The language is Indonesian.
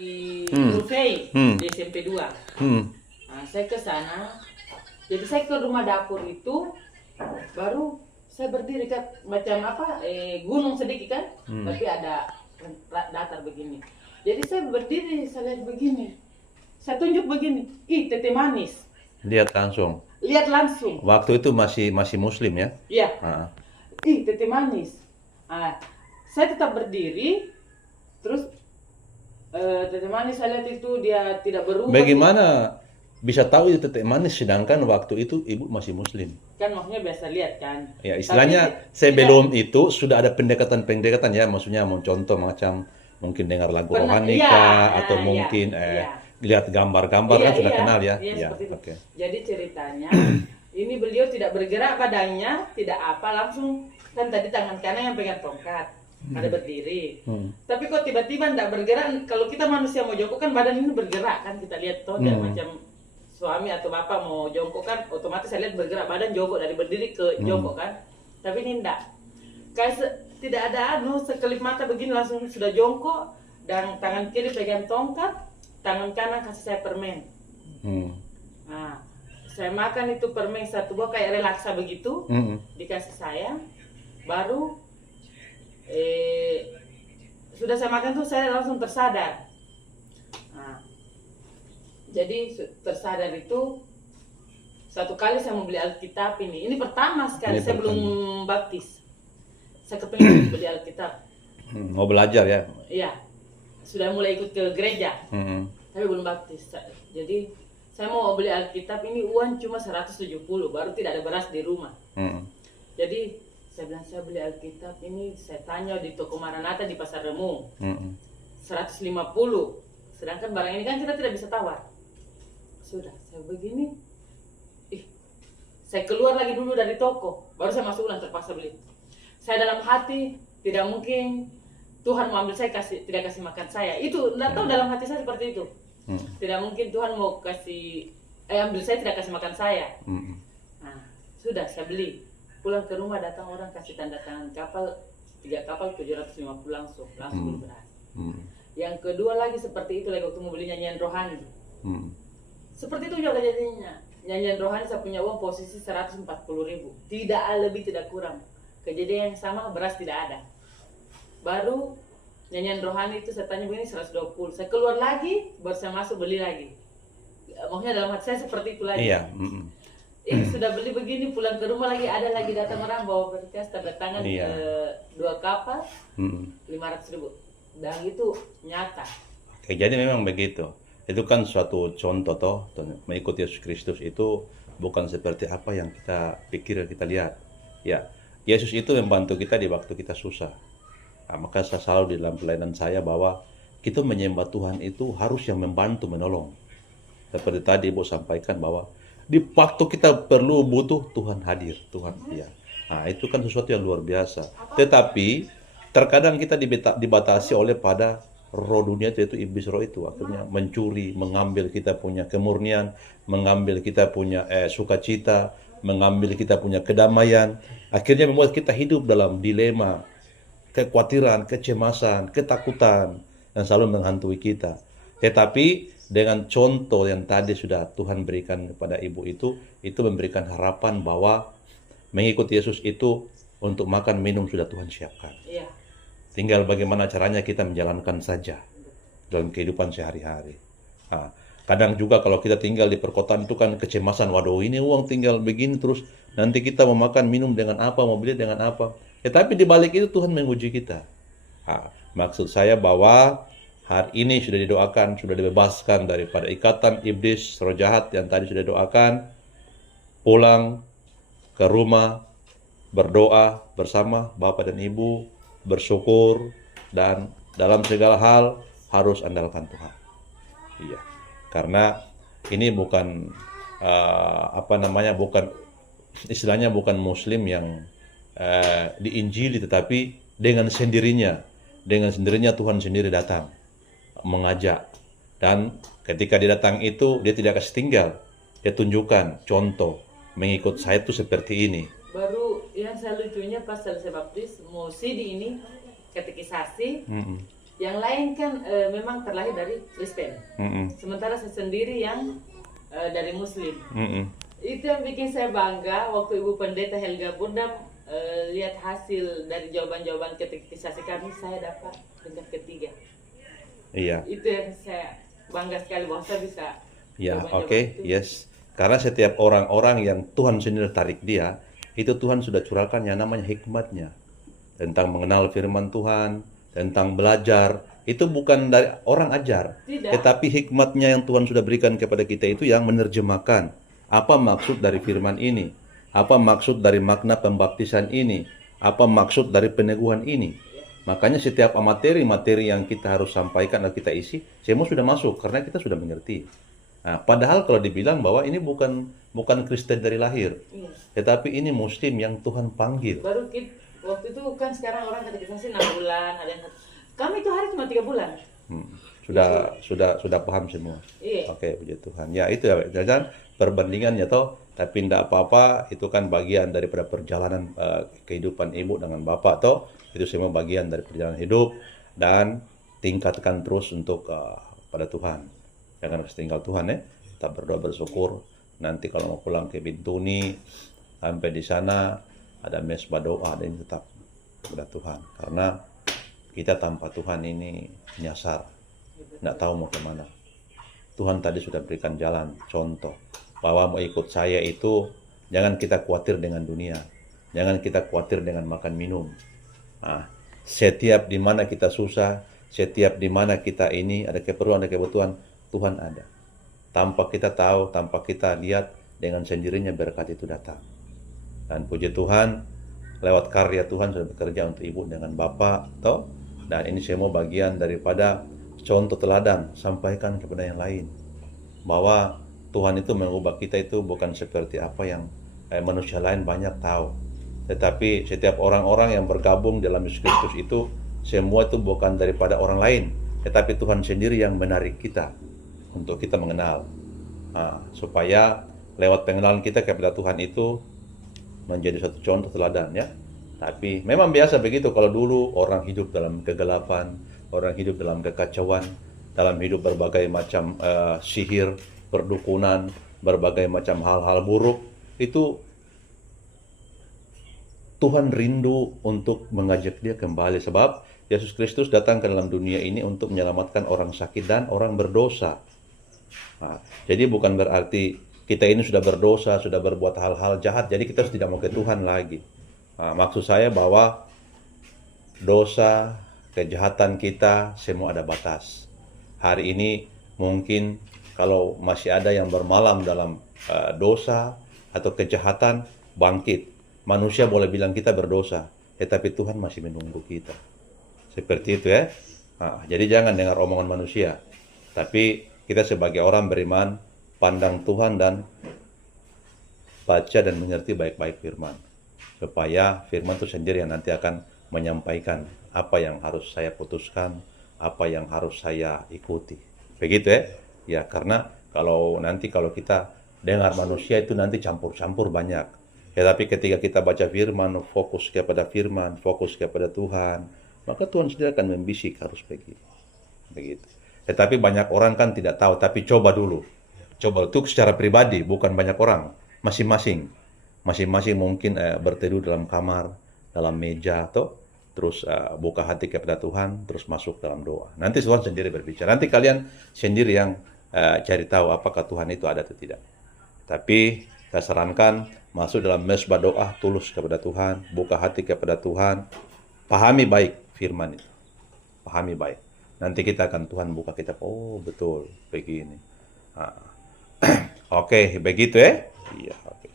di Hmm. Survei Hmm. di SMP 2. Hmm. Nah, saya ke sana. Jadi saya ke rumah dapur itu baru saya berdiri kan macam apa gunung sedikit kan, tapi ada datar begini. Jadi saya berdiri, saya lihat begini. Saya tunjuk begini. Ih, tete manis. Lihat langsung. Lihat langsung. Waktu itu masih Muslim ya? Iya. Ah. Ih, tete manis. Ah, saya tetap berdiri. Terus tete manis saya lihat itu dia tidak berubah. Bagaimana bisa tahu itu tetek manis sedangkan waktu itu ibu masih Muslim? Kan maksudnya biasa lihat kan. Ya istilahnya Tapi sebelum itu sudah ada pendekatan-pendekatan ya, maksudnya mau contoh macam mungkin dengar lagu Pernah, rohani iya, kah, atau iya, mungkin iya. lihat gambar-gambar kan sudah kenal ya? Iya, Ya, seperti itu. oke. Jadi ceritanya ini beliau tidak bergerak badannya, tidak apa, langsung kan tadi tangan kanan yang pegang tongkat, ada berdiri. Tapi kok tiba-tiba tidak bergerak? Kalau kita manusia mau jongkok kan badan ini bergerak kan, kita lihat toh dia macam suami atau bapak mau jongkok kan, otomatis saya lihat bergerak badan jongkok dari berdiri ke jongkok kan. Tapi ini enggak. Kayak tidak ada sekelip mata begini langsung sudah jongkok dan tangan kiri pegang tongkat, tangan kanan kasih saya permen. Nah, saya makan itu permen satu buah kayak relaksa begitu, dikasih saya, baru sudah saya makan tuh saya langsung tersadar. Nah, jadi tersadar itu satu kali saya mau beli Alkitab ini pertama sekali saya belum baptis. Saya kepingin beli Alkitab. Mau belajar ya? Iya, sudah mulai ikut ke gereja, tapi belum baptis. Jadi saya mau beli Alkitab ini uang cuma 170, baru tidak ada beras di rumah. Jadi saya bilang saya beli Alkitab ini, saya tanya di toko Maranatha di Pasar Remu, 150. Sedangkan barang ini kan kita tidak bisa tawar. Sudah, saya begini, saya keluar lagi dulu dari toko, baru saya masuk ulang terpaksa beli. Saya dalam hati tidak mungkin Tuhan mau ambil saya tidak kasih makan saya. Itu tidak tahu dalam hati saya seperti itu. Tidak mungkin Tuhan mau kasih ambil saya tidak kasih makan saya. Nah, sudah saya beli. Pulang ke rumah datang orang kasih tanda tangan kapal 3 kapal 750 langsung beras. Yang kedua lagi seperti itu lagi waktu mau beli nyanyian rohani. Seperti itu juga kejadiannya. Nyanyian rohani saya punya uang posisi 140.000. Tidak lebih tidak kurang. Kejadian yang sama beras tidak ada. Baru nyanyian rohani itu saya tanya begini 120. Saya keluar lagi, baru saya masuk beli lagi. Maksudnya dalam hati saya seperti itu lagi. Iya. Sudah beli begini, pulang ke rumah lagi ada lagi datang orang bawa berkas tanda tangan 2 kapal 500.000. Dan itu nyata. Oke, jadi memang begitu. Itu kan suatu contoh toh, mengikuti Yesus Kristus itu bukan seperti apa yang kita pikir, kita lihat. Ya, Yesus itu membantu kita di waktu kita susah. Nah, maka saya selalu di dalam pelayanan saya bahwa kita menyembah Tuhan itu harus yang membantu, menolong. Seperti tadi Ibu sampaikan bahwa di waktu kita perlu butuh, Tuhan hadir, Tuhan iya. Nah, itu kan sesuatu yang luar biasa. Tetapi terkadang kita dibatasi oleh pada roh dunia, yaitu iblis roh itu. Akhirnya mencuri, mengambil kita punya kemurnian, mengambil kita punya sukacita, mengambil kita punya kedamaian. Akhirnya membuat kita hidup dalam dilema, kekhawatiran, kecemasan, ketakutan yang selalu menghantui kita. Tetapi dengan contoh yang tadi sudah Tuhan berikan kepada ibu itu memberikan harapan bahwa mengikuti Yesus itu untuk makan minum sudah Tuhan siapkan. Iya. Tinggal bagaimana caranya kita menjalankan saja dalam kehidupan sehari-hari. Nah, kadang juga kalau kita tinggal di perkotaan itu kan kecemasan, waduh ini uang tinggal begini terus nanti kita mau makan minum dengan apa, mau beli dengan apa. Tetapi di balik itu Tuhan menguji kita. Nah, maksud saya bahwa hari ini sudah didoakan, sudah dibebaskan daripada ikatan iblis, roh jahat yang tadi sudah doakan. Pulang ke rumah, berdoa bersama Bapak dan Ibu, bersyukur, dan dalam segala hal harus andalkan Tuhan. Iya, karena ini bukan bukan istilahnya bukan Muslim yang diinjili, tetapi dengan sendirinya Tuhan sendiri datang mengajak, dan ketika dia datang itu dia tidak kasih tinggal, dia tunjukkan contoh mengikut saya itu seperti ini. Baru yang saya lucunya pas saya baptis mau CD ini katekisasi Yang lain kan memang terlahir dari Kristen. Sementara saya sendiri yang dari Muslim. Itu yang bikin saya bangga waktu Ibu Pendeta Helga Bundam lihat hasil dari jawaban-jawaban katekisasi kami, saya dapat peringkat ketiga. Iya. Itu yang saya bangga sekali bahwa saya bisa. Ya, oke, yes. Karena setiap orang-orang yang Tuhan sendiri tarik dia, itu Tuhan sudah curahkan yang namanya hikmatnya. Tentang mengenal firman Tuhan, tentang belajar. Itu bukan dari orang ajar. Tidak. Tetapi hikmatnya yang Tuhan sudah berikan kepada kita itu yang menerjemahkan. Apa maksud dari firman ini? Apa maksud dari makna pembaptisan ini? Apa maksud dari peneguhan ini? Makanya setiap materi-materi yang kita harus sampaikan atau kita isi, semua sudah masuk karena kita sudah mengerti. Nah, padahal kalau dibilang bahwa ini bukan Kristen dari lahir, tetapi ini Muslim yang Tuhan panggil. Baru waktu itu kan sekarang orang katekisasi 6 bulan, ada yang kami itu hari cuma 3 bulan. Sudah paham semua. Iya. Oke, puji Tuhan. Ya itu ya, jangan perbandingannya toh, tapi tidak apa-apa, itu kan bagian daripada perjalanan kehidupan ibu dengan bapak toh. Itu semua bagian dari perjalanan hidup, dan tingkatkan terus untuk pada Tuhan. Jangan tinggal Tuhan ya. Kita berdoa bersyukur. Nanti kalau mau pulang ke Bintuni, sampai di sana ada mesbah doa, dan tetap pada Tuhan. Karena kita tanpa Tuhan ini nyasar, nggak tahu mau kemana. Tuhan tadi sudah berikan jalan, contoh bahwa mau ikut saya itu jangan kita khawatir dengan dunia, jangan kita khawatir dengan makan minum. Nah, setiap di mana kita susah, setiap di mana kita ini ada keperluan, ada kebutuhan, Tuhan ada. Tanpa kita tahu, tanpa kita lihat, dengan sendirinya berkat itu datang. Dan puji Tuhan, lewat karya Tuhan sudah bekerja untuk ibu dengan bapak, toh. Dan ini semua bagian daripada contoh teladan, sampaikan kepada yang lain. Bahwa Tuhan itu mengubah kita itu bukan seperti apa yang manusia lain banyak tahu. Tetapi setiap orang-orang yang bergabung dalam Yesus Kristus itu, semua itu bukan daripada orang lain, tetapi Tuhan sendiri yang menarik kita untuk kita mengenal. Supaya lewat pengenalan kita kepada Tuhan itu menjadi satu contoh teladan ya. Tapi memang biasa begitu, kalau dulu orang hidup dalam kegelapan, orang hidup dalam kekacauan, dalam hidup berbagai macam sihir, perdukunan, berbagai macam hal-hal buruk, itu Tuhan rindu untuk mengajak dia kembali, sebab Yesus Kristus datang ke dalam dunia ini untuk menyelamatkan orang sakit dan orang berdosa. Jadi bukan berarti kita ini sudah berdosa, sudah berbuat hal-hal jahat, jadi kita tidak mau ke Tuhan lagi. Maksud saya bahwa dosa, kejahatan kita semua ada batas. Hari ini mungkin kalau masih ada yang bermalam dalam dosa atau kejahatan, bangkit. Manusia boleh bilang kita berdosa, tetapi Tuhan masih menunggu kita. Seperti itu ya. Jadi jangan dengar omongan manusia, tapi kita sebagai orang beriman, pandang Tuhan dan baca dan mengerti baik-baik firman. Supaya firman itu sendiri yang nanti akan menyampaikan apa yang harus saya putuskan, apa yang harus saya ikuti. Begitu ya. Ya, karena kalau kita dengar manusia itu nanti campur-campur banyak. Tetapi ketika kita baca firman, fokus kepada firman, fokus kepada Tuhan, maka Tuhan sendiri akan membisik harus begitu. Tetapi banyak orang kan tidak tahu, tapi coba dulu. Coba itu secara pribadi, bukan banyak orang. Masing-masing mungkin berteduh dalam kamar, dalam meja, atau terus buka hati kepada Tuhan, terus masuk dalam doa. Nanti Tuhan sendiri berbicara. Nanti kalian sendiri yang cari tahu apakah Tuhan itu ada atau tidak. Tapi saya sarankan masuk dalam mesbah doa tulus kepada Tuhan, buka hati kepada Tuhan, pahami baik firman itu, pahami baik. Nanti kita akan Tuhan buka kita, oh betul begini. Oke, begitu ya. Iya, oke.